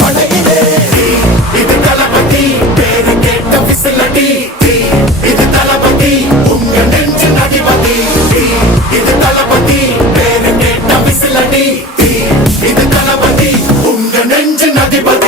படையிலே இது தளபதி பேரு கேட்ட விசிலடி இது தளபதி உங்க நெஞ்சின் அதிபதி இது தளபதி பேரு கேட்ட விசிலடி இது தளபதி உங்க நெஞ்சின் அதிபதி